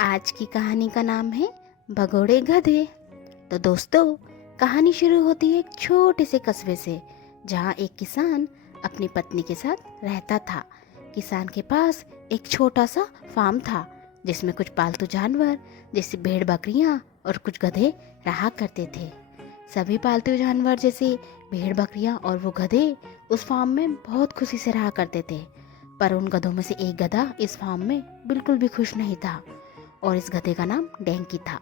आज की कहानी का नाम है भगोड़े गधे। तो दोस्तों, कहानी शुरू होती है एक छोटे से कस्बे से, जहाँ एक किसान अपनी पत्नी के साथ रहता था। किसान के पास एक छोटा सा फार्म था, जिसमें कुछ पालतू जानवर जैसे भेड़ बकरियां और कुछ गधे रहा करते थे। सभी पालतू जानवर जैसे भेड़ बकरियां और वो गधे उस फार्म में बहुत खुशी से रहा करते थे। पर उन गधों में से एक गधा इस फार्म में बिल्कुल भी खुश नहीं था, और इस गधे का नाम डेंकी था।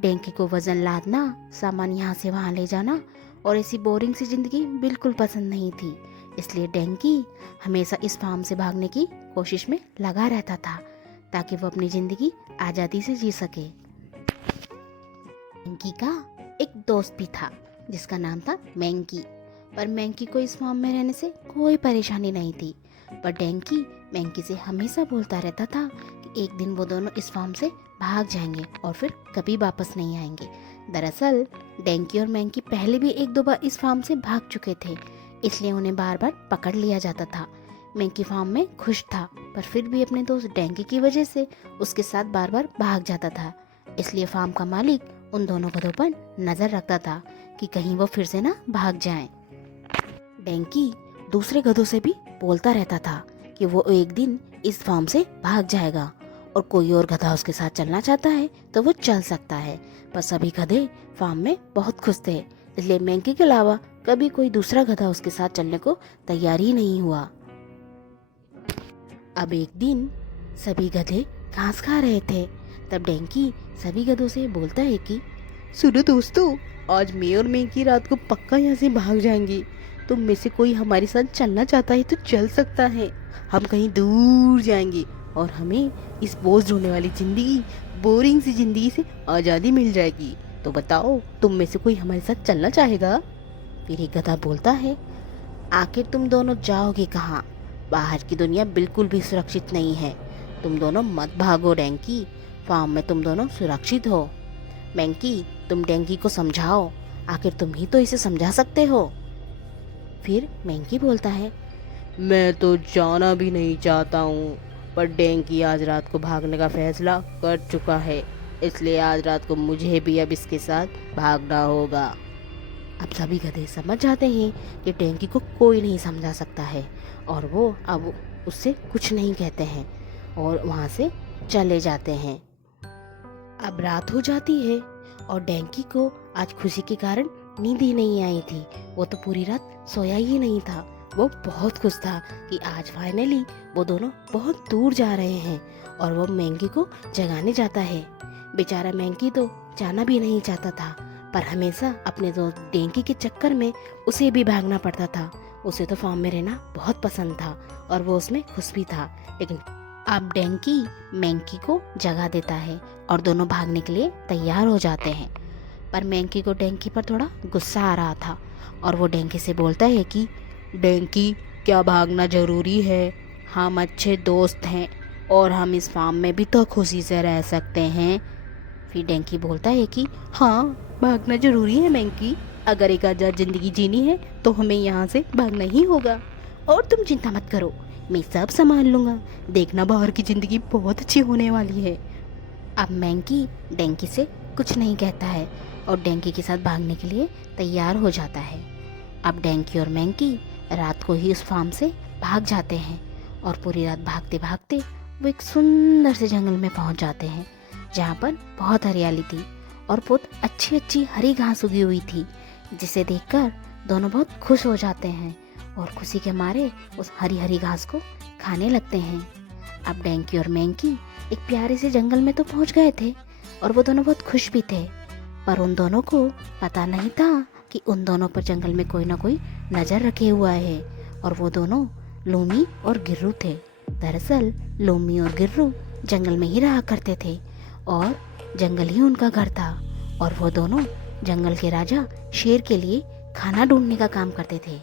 डेंकी को वजन लादना, सामान यहाँ से वहाँ ले जाना और ऐसी बोरिंग सी जिंदगी बिल्कुल पसंद नहीं थी। इसलिए डेंकी हमेशा इस फार्म से भागने की कोशिश में लगा रहता था, ताकि वो अपनी जिंदगी आज़ादी से जी सके। डेंकी का एक दोस्त भी था, जिसका नाम था मैंकी। पर मैंकी को इस फार्म में रहने से कोई परेशानी नहीं थी। पर डेंकी मैंकी से हमेशा बोलता रहता था कि एक दिन वो दोनों इस फार्म से भाग जाएंगे और फिर कभी वापस नहीं आएंगे। दरअसल डेंकी और मैंकी पहले भी एक दो बार इस फार्म से भाग चुके थे, इसलिए उन्हें बार बार पकड़ लिया जाता था। मैंकी फार्म में खुश था, पर फिर भी अपने दोस्त डेंकी की वजह से उसके साथ बार बार भाग जाता था। इसलिए फार्म का मालिक उन दोनों गधों पर नजर रखता था कि कहीं वो फिर से ना भाग जाएं। डेंकी दूसरे गधों से भी बोलता रहता था कि वो एक दिन इस फार्म से भाग जाएगा, और कोई और गधा उसके साथ चलना चाहता है तो वो चल सकता है। पर सभी गधे फार्म में बहुत खुश थे, इसलिए मैंकी के अलावा कभी कोई दूसरा गधा उसके साथ चलने को तैयार ही नहीं हुआ। अब एक दिन सभी गधे घास खा रहे थे। तब डेंकी सभी गधों से बोलता है कि सुनो दोस्तों, आज मैं और मैंकी रात को पक्का यहाँ से भाग जाएंगे। तुम में से कोई हमारे साथ चलना चाहता है तो चल सकता है। हम कहीं दूर जाएंगे और हमें इस बोझ ढोने वाली जिंदगी, बोरिंग सी जिंदगी से आज़ादी मिल जाएगी। तो बताओ, तुम में से कोई हमारे साथ चलना चाहेगा? फिर एक गधा बोलता है, आखिर तुम दोनों जाओगे कहाँ? बाहर की दुनिया बिल्कुल भी सुरक्षित नहीं है। तुम दोनों मत भागो डेंकी, फार्म में तुम दोनों सुरक्षित हो। मैंकी, तुम डेंकी को समझाओ, आखिर तुम ही तो इसे समझा सकते हो। फिर मैंकी बोलता है, मैं तो जाना भी नहीं चाहता हूँ, पर डेंकी आज रात को भागने का फैसला कर चुका है, इसलिए आज रात को मुझे भी अब इसके साथ भागना होगा। अब सभी गधे समझ जाते हैं कि डेंकी को कोई नहीं समझा सकता है, और वो अब उससे कुछ नहीं कहते हैं और वहाँ से चले जाते हैं। अब रात हो जाती है और डेंकी को आज खुशी के कारण नींद ही नहीं आई थी। वो तो पूरी रात सोया ही नहीं था। वो बहुत खुश था कि आज फाइनली वो दोनों बहुत दूर जा रहे हैं, और वो मैंकी को जगाने जाता है। बेचारा मैंकी तो जाना भी नहीं चाहता था, पर हमेशा अपने दोस्त डेंकी के चक्कर में उसे भी भागना पड़ता था। उसे तो फार्म में रहना बहुत पसंद था और वो उसमें खुश भी था। लेकिन अब डेंकी मैंकी को जगा देता है और दोनों भागने के लिए तैयार हो जाते हैं। पर मैंकी को डेंकी पर थोड़ा गुस्सा आ रहा था, और वो डेंकी से बोलता है कि डेंकी, क्या भागना जरूरी है? हम अच्छे दोस्त हैं और हम इस फार्म में भी तो खुशी से रह सकते हैं। फिर डेंकी बोलता है कि हाँ, भागना जरूरी है मैंकी। अगर एक आज़ाद जिंदगी जीनी है तो हमें यहाँ से भागना ही होगा। और तुम चिंता मत करो, मैं सब संभाल लूँगा। देखना, बाहर की जिंदगी बहुत अच्छी होने वाली है। अब मैंकी डेंकी से कुछ नहीं कहता है और डेंकी के साथ भागने के लिए तैयार हो जाता है। अब डेंकी और मैंकी रात को ही उस फार्म से भाग जाते हैं, और पूरी रात भागते भागते वो एक सुंदर से जंगल में पहुंच जाते हैं, जहाँ पर बहुत हरियाली थी और बहुत अच्छी अच्छी हरी घास उगी हुई थी, जिसे देखकर दोनों बहुत खुश हो जाते हैं और खुशी के मारे उस हरी हरी घास को खाने लगते हैं। अब डेंकी और मैंकी एक प्यारे से जंगल में तो पहुंच गए थे, और वो दोनों बहुत खुश भी थे। पर उन दोनों को पता नहीं था कि उन दोनों पर जंगल में कोई ना कोई नज़र रखे हुआ है, और वो दोनों लूमी और गिर्रू थे। दरअसल लूमी और गिर्रू जंगल में ही रहा करते थे, और जंगल ही उनका घर था, और वो दोनों जंगल के राजा शेर के लिए खाना ढूंढने का काम करते थे।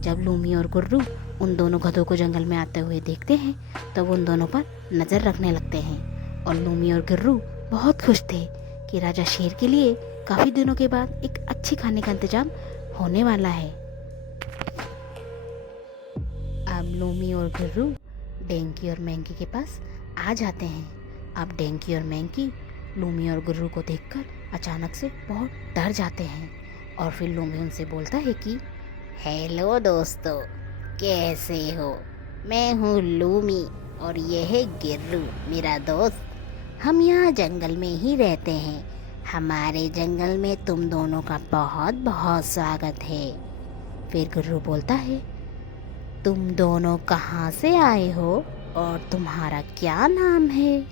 जब लूमी और गुर्रू उन दोनों गधों को जंगल में आते हुए देखते हैं, तो वो उन दोनों पर नज़र रखने लगते हैं, और लूमी और गिर्रू बहुत खुश थे कि राजा शेर के लिए काफ़ी दिनों के बाद एक अच्छे खाने का इंतजाम होने वाला है। अब लूमी और गिर्रू डेंकी और मैंकी के पास आ जाते हैं। अब डेंकी और मैंकी लूमी और गुर्रू को देखकर अचानक से बहुत डर जाते हैं और फिर लूमी उनसे बोलता है कि हेलो दोस्तों, कैसे हो? मैं हूँ लूमी और ये है गिर्रू, मेरा दोस्त। हम यहाँ जंगल में ही रहते हैं। हमारे जंगल में तुम दोनों का बहुत बहुत स्वागत है। फिर गुर्रू बोलता है, तुम दोनों कहाँ से आए हो और तुम्हारा क्या नाम है?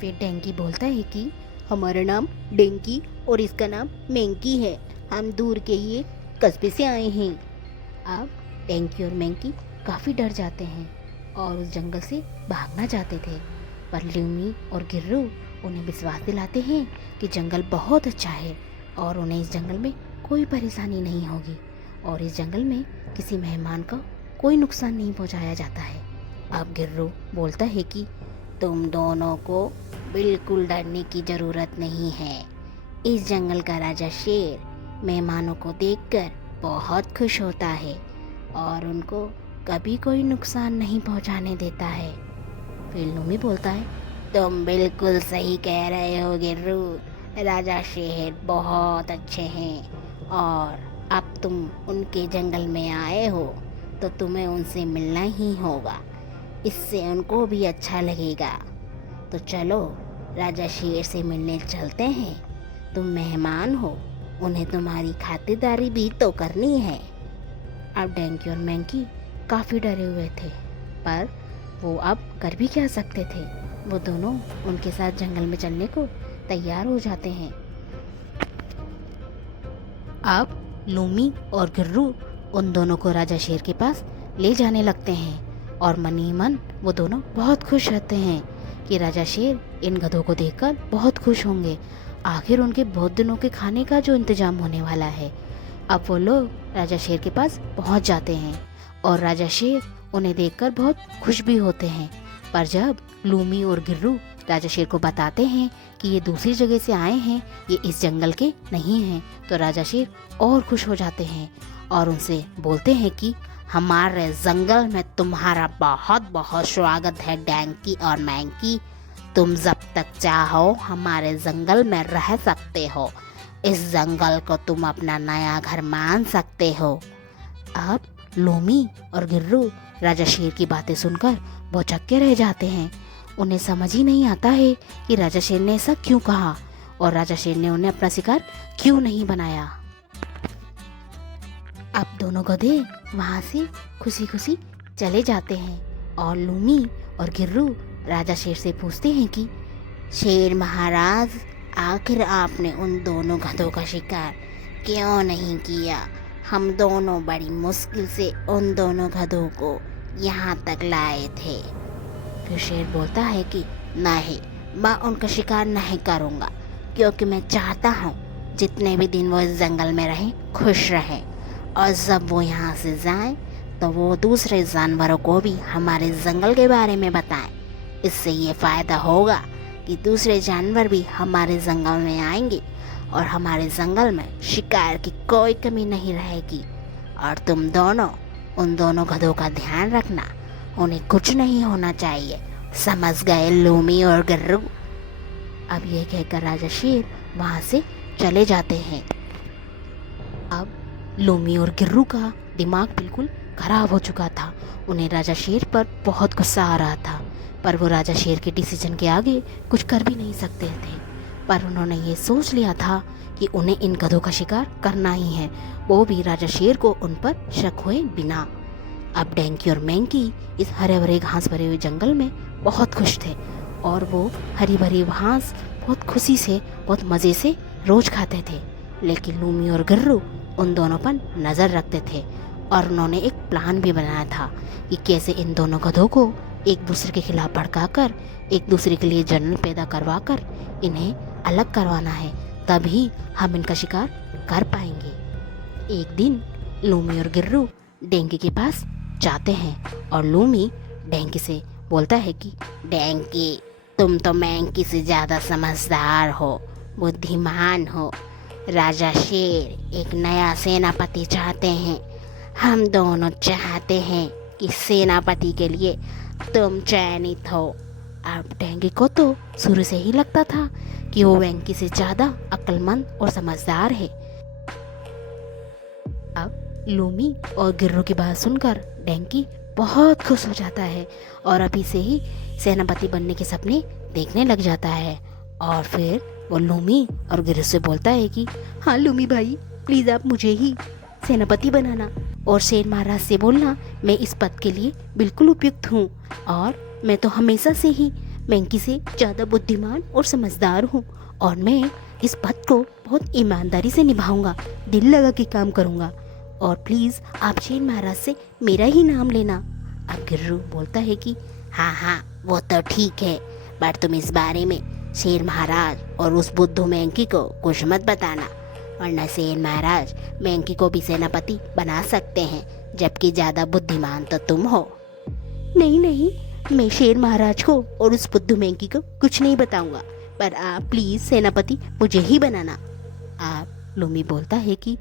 फिर डेंकी बोलता है कि हमारा नाम डेंकी और इसका नाम मैंकी है। हम दूर के ही एक कस्बे से आए हैं। अब डेंकी और मैंकी काफ़ी डर जाते हैं और उस जंगल से भागना चाहते थे, पर लूमी और गिर्रू उन्हें विश्वास दिलाते हैं कि जंगल बहुत अच्छा है और उन्हें इस जंगल में कोई परेशानी नहीं होगी और इस जंगल में किसी मेहमान का कोई नुकसान नहीं पहुंचाया जाता है। अब गिर्रू बोलता है कि तुम दोनों को बिल्कुल डरने की ज़रूरत नहीं है। इस जंगल का राजा शेर मेहमानों को देखकर बहुत खुश होता है और उनको कभी कोई नुकसान नहीं पहुंचाने देता है। फिर लूमी बोलता है, तुम बिल्कुल सही कह रहे हो गिर्रू, राजा शेर बहुत अच्छे हैं और अब तुम उनके जंगल में आए हो तो तुम्हें उनसे मिलना ही होगा। इससे उनको भी अच्छा लगेगा। तो चलो राजा शेर से मिलने चलते हैं। तुम मेहमान हो, उन्हें तुम्हारी खातिरदारी भी तो करनी है। अब डेंकी और मैंकी काफ़ी डरे हुए थे, पर वो अब कर भी क्या सकते थे। वो दोनों उनके साथ जंगल में चलने को तैयार हो जाते हैं। अब लूमी और गिर्रू उन दोनों को राजा शेर के पास ले जाने लगते हैं और मन ही मन वो दोनों बहुत खुश रहते हैं कि राजा शेर इन गधों को देखकर बहुत खुश होंगे। आखिर उनके बहुत दिनों के खाने का जो इंतजाम होने वाला है। अब वो लोग राजा शेर के पास पहुंच जाते हैं और राजा शेर उन्हें देखकर बहुत खुश भी होते हैं। पर जब लूमी और गिर्रू राजा शेर को बताते हैं कि ये दूसरी जगह से आए हैं, ये इस जंगल के नहीं हैं, तो राजा शेर और खुश हो जाते हैं और उनसे बोलते हैं कि हमारे जंगल में तुम्हारा बहुत बहुत स्वागत है डेंकी और मैंकी। तुम जब तक चाहो हमारे जंगल में रह सकते हो। इस जंगल को तुम अपना नया घर मान सकते हो। अब लूमी और गिर्रू राजा शेर की बातें सुनकर भौचक्के रह जाते हैं। उन्हें समझ ही नहीं आता है कि राजा शेर ने ऐसा क्यों कहा और राजा शेर ने उन्हें अपना शिकार क्यों नहीं बनाया। अब दोनों गधे वहाँ से खुशी खुशी चले जाते हैं और लूमी और गिर्रू राजा शेर से पूछते हैं कि शेर महाराज, आखिर आपने उन दोनों गधों का शिकार क्यों नहीं किया? हम दोनों बड़ी मुश्किल से उन दोनों गधों को यहाँ तक लाए थे। फिर शेर बोलता है कि नहीं, मैं उनका शिकार नहीं करूँगा, क्योंकि मैं चाहता हूँ जितने भी दिन वो इस जंगल में रहें खुश रहें, और जब वो यहाँ से जाएं तो वो दूसरे जानवरों को भी हमारे जंगल के बारे में बताएं। इससे ये फ़ायदा होगा कि दूसरे जानवर भी हमारे जंगल में आएंगे और हमारे जंगल में शिकार की कोई कमी नहीं रहेगी। और तुम दोनों उन दोनों गधों का ध्यान रखना, उन्हें कुछ नहीं होना चाहिए। समझ गए लूमी और गिर्रू? अब ये कहकर राजा शेर वहाँ से चले जाते हैं। अब लूमी और गिर्रू का दिमाग बिल्कुल खराब हो चुका था। उन्हें राजा शेर पर बहुत गुस्सा आ रहा था, पर वो राजा शेर के डिसीजन के आगे कुछ कर भी नहीं सकते थे। पर उन्होंने ये सोच लिया था कि उन्हें इन गधों का शिकार करना ही है, वो भी राजा शेर को उन पर शक हुए बिना। अब डेंकी और मैंकी इस हरे भरे घास भरे हुए जंगल में बहुत खुश थे और वो हरी भरी घास बहुत खुशी से, बहुत मज़े से रोज खाते थे। लेकिन लूमी और गिर्रू उन दोनों पर नज़र रखते थे और उन्होंने एक प्लान भी बनाया था कि कैसे इन दोनों गधों को एक दूसरे के खिलाफ भड़काकर, एक दूसरे के लिए जलन पैदा करवाकर इन्हें अलग करवाना है, तभी हम इनका शिकार कर पाएंगे। एक दिन लूमी और गिर्रू डेंकी के पास जाते हैं और लूमी डेंकी से बोलता है कि डेंकी, तुम तो मैंकी से ज़्यादा समझदार हो, बुद्धिमान हो। राजा शेर एक नया सेनापति चाहते हैं। हम दोनों चाहते हैं कि सेनापति के लिए तुम चयनित हो अब डेंगी को तो शुरू से ही लगता था कि वो वेंकी से ज़्यादा अक्लमंद और समझदार है। अब लूमी और गिर्रो की बात सुनकर डेंकी बहुत खुश हो जाता है और अभी से ही सेनापति बनने के सपने देखने लग जाता है। और फिर वो लूमी और गिर्रो से बोलता है कि हाँ लूमी भाई, प्लीज़ आप मुझे ही सेनापति बनाना और शेर महाराज से बोलना मैं इस पद के लिए बिल्कुल उपयुक्त हूँ और मैं तो हमेशा से ही मैंकी से ज़्यादा बुद्धिमान और समझदार हूँ और मैं इस पद को बहुत ईमानदारी से निभाऊंगा, दिल लगा के काम करूँगा और प्लीज़ आप शेर महाराज से मेरा ही नाम लेना। अब गिर्रू बोलता है कि हाँ हाँ वो तो ठीक है, बट तुम इस बारे में शेर महाराज और उस बुद्धू मैंकी को कुछ मत बताना, वरना शेर महाराज मैंकी को भी सेनापति बना सकते हैं, जबकि ज़्यादा बुद्धिमान तो तुम हो। नहीं नहीं, मैं शेर महाराज को और उस बुद्धू मैंकी को कुछ नहीं बताऊंगा, पर आप प्लीज़ सेनापति मुझे ही बनाना। आप लूमी बोलता है कि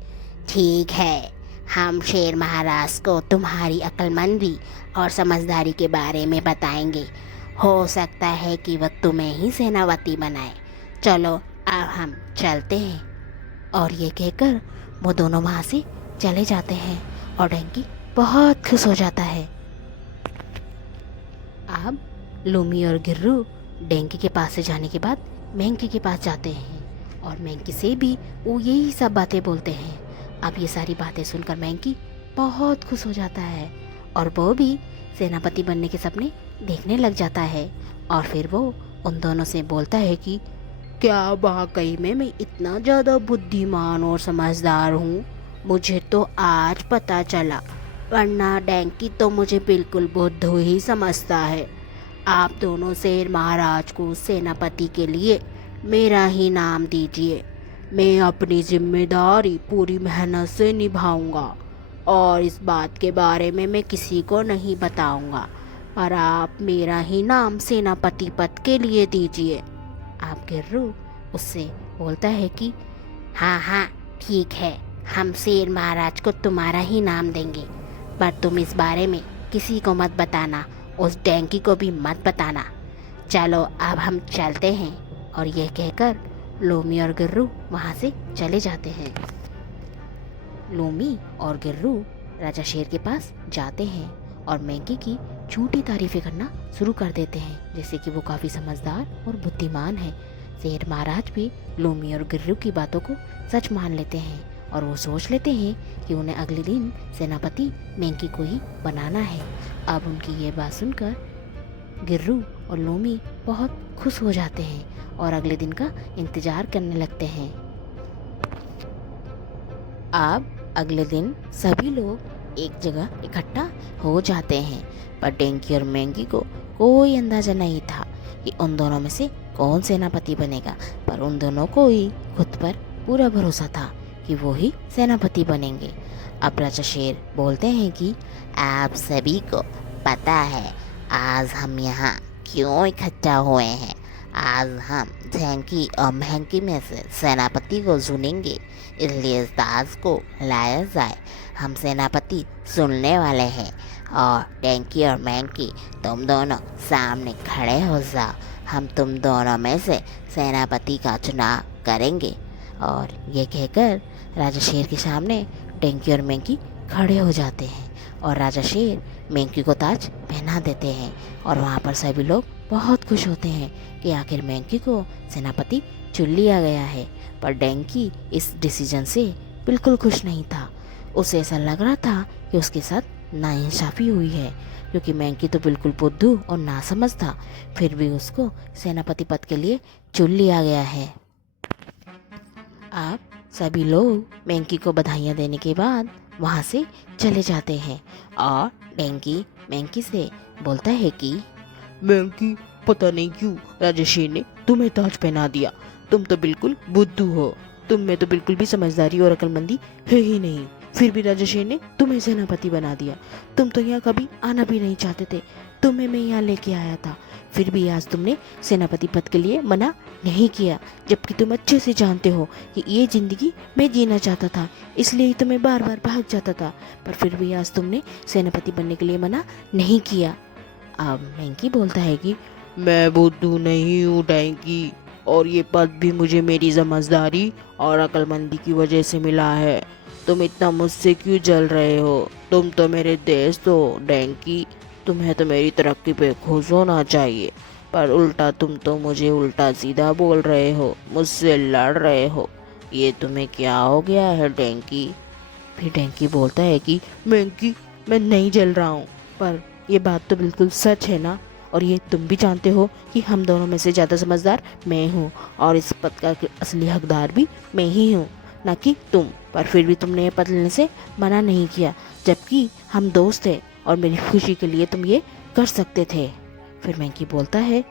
ठीक है, हम शेर महाराज को तुम्हारी अक्लमंदी और समझदारी के बारे में बताएंगे, हो सकता है कि वह तुम्हें ही सेनापति बनाए। चलो अब हम चलते हैं। और ये कहकर वो दोनों वहाँ से चले जाते हैं और डेंकी बहुत खुश हो जाता है। अब लूमी और गिर्रू डेंकी के पास से जाने के बाद मैंकी के पास जाते हैं और मैंकी से भी वो यही सब बातें बोलते हैं। अब ये सारी बातें सुनकर मैंकी बहुत खुश हो जाता है और वो भी सेनापति बनने के सपने देखने लग जाता है। और फिर वो उन दोनों से बोलता है कि क्या वाकई में मैं इतना ज़्यादा बुद्धिमान और समझदार हूँ? मुझे तो आज पता चला, वरना डैंकी तो मुझे बिल्कुल बुद्धू ही समझता है। आप दोनों शेर महाराज को सेनापति के लिए मेरा ही नाम दीजिए। मैं अपनी जिम्मेदारी पूरी मेहनत से निभाऊंगा और इस बात के बारे में मैं किसी को नहीं बताऊंगा, पर आप मेरा ही नाम सेनापति पद के लिए दीजिए। आप गिर्रू उससे बोलता है कि हाँ हाँ ठीक है, हम शेर महाराज को तुम्हारा ही नाम देंगे, पर तुम इस बारे में किसी को मत बताना, उस डैंकी को भी मत बताना। चलो अब हम चलते हैं। और यह कहकर लूमी और गिर्रू वहाँ से चले जाते हैं। लूमी और गिर्रू राजा शेर के पास जाते हैं और मैंकी की झूठी तारीफें करना शुरू कर देते हैं, जैसे कि वो काफ़ी समझदार और बुद्धिमान है। शेर महाराज भी लूमी और गिर्रू की बातों को सच मान लेते हैं और वो सोच लेते हैं कि उन्हें अगले दिन सेनापति मैंकी को ही बनाना है। अब उनकी ये बात सुनकर गिर्रू और लूमी बहुत खुश हो जाते हैं और अगले दिन का इंतज़ार करने लगते हैं। अब अगले दिन सभी लोग एक जगह इकट्ठा हो जाते हैं, पर डेंकी और मैंकी को कोई अंदाज़ा नहीं था कि उन दोनों में से कौन सेनापति बनेगा, पर उन दोनों को ही खुद पर पूरा भरोसा था कि वो ही सेनापति बनेंगे। अब राजा शेर बोलते हैं कि आप सभी को पता है आज हम यहाँ क्यों इकट्ठा हुए हैं। आज हम झैंकी और महंकी में से सेनापति को चुनेंगे, इसलिए इस ताज को लाया जाए। हम सेनापति सुनने वाले हैं और डेंकी और मैंकी तुम दोनों सामने खड़े हो जाओ, हम तुम दोनों में से सेनापति का चुनाव करेंगे। और ये कहकर राजा शेर के सामने डेंकी और मैंकी खड़े हो जाते हैं और राजा शेर मैंकी को ताज पहना देते हैं और वहाँ पर सभी लोग बहुत खुश होते हैं कि आखिर मैंकी को सेनापति चुन लिया गया है। पर डेंकी इस डिसीजन से बिल्कुल खुश नहीं था। उसे ऐसा लग रहा था कि उसके साथ नाइंसाफ़ी हुई है, क्योंकि मैंकी तो बिल्कुल बुद्धू और नासमझ था, फिर भी उसको सेनापति पद के लिए चुन लिया गया है। आप सभी लोग मैंकी को बधाइयाँ देने के बाद वहाँ से चले जाते हैं और डेंकी मैंकी से बोलता है कि मैंकी, पता नहीं क्यों राजा शेर ने तुम्हें ताज पहना दिया। तुम तो बिल्कुल बुद्धू हो, तुम में तो बिल्कुल भी समझदारी और अक्लमंदी है ही नहीं, फिर भी राजा शेर ने तुम्हें सेनापति बना दिया। तुम तो यहाँ कभी आना भी नहीं चाहते थे, तुम्हें मैं यहाँ लेके आया था, फिर भी आज तुमने सेनापति पद के लिए मना नहीं किया, जबकि तुम अच्छे से जानते हो कि ये ज़िंदगी मैं जीना चाहता था, इसलिए ही तो मैं बार बार भाग जाता था, पर फिर भी आज तुमने सेनापति बनने के लिए मना नहीं किया। अब मैंकी बोलता है कि मैं बुद्धू नहीं हूँ डैंकी, और ये पद भी मुझे मेरी समझदारी और अक्लमंदी की वजह से मिला है। तुम इतना मुझसे क्यों जल रहे हो? तुम तो मेरे दोस्त हो डैंकी, तुम्हें तो मेरी तरक्की पे खुश होना चाहिए, पर उल्टा तुम तो मुझे उल्टा सीधा बोल रहे हो, मुझसे लड़ रहे हो। ये तुम्हें क्या हो गया है डैंकी? फिर डैंकी बोलता है कि मैंकी, मैं नहीं जल रहा हूँ, पर ये बात तो बिल्कुल सच है ना, और ये तुम भी जानते हो कि हम दोनों में से ज़्यादा समझदार मैं हूँ, और इस पद का असली हकदार भी मैं ही हूँ, ना कि तुम। पर फिर भी तुमने ये पद लेने से मना नहीं किया, जबकि हम दोस्त हैं और मेरी खुशी के लिए तुम ये कर सकते थे। फिर मैंकी बोलता है,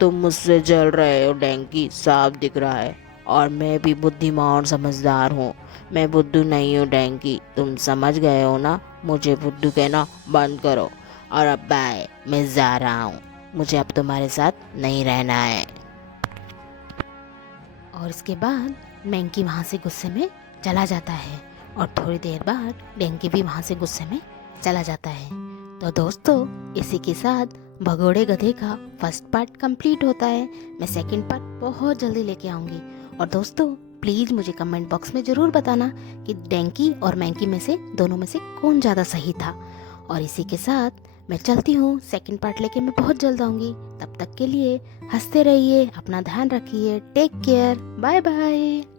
तुम मुझसे जल रहे हो डैंकी, साफ दिख रहा है, और मैं भी बुद्धिमान और समझदार हूँ। मैं बुद्धू नहीं हूँ डैंकी, तुम समझ गए हो ना? मुझे बुद्धू कहना बंद करो, और अब बाय, मैं जा रहा हूँ, मुझे अब तुम्हारे साथ नहीं रहना है। और इसके बाद मैंकी वहाँ से गुस्से में चला जाता है, और थोड़ी देर बाद डैंकी भी वहाँ से गुस्से में चला जाता है। तो दोस्तों, इसी के साथ भगोड़े गधे का फर्स्ट पार्ट कंप्लीट होता है। मैं सेकंड पार्ट बहुत जल्दी लेके आऊँगी। और दोस्तों, प्लीज़ मुझे कमेंट बॉक्स में ज़रूर बताना कि डैंकी और मैंकी में से दोनों में से कौन ज़्यादा सही था। और इसी के साथ मैं चलती हूँ, सेकंड पार्ट लेके मैं बहुत जल्द आऊँगी। तब तक के लिए हंसते रहिए, अपना ध्यान रखिए, टेक केयर, बाय बाय।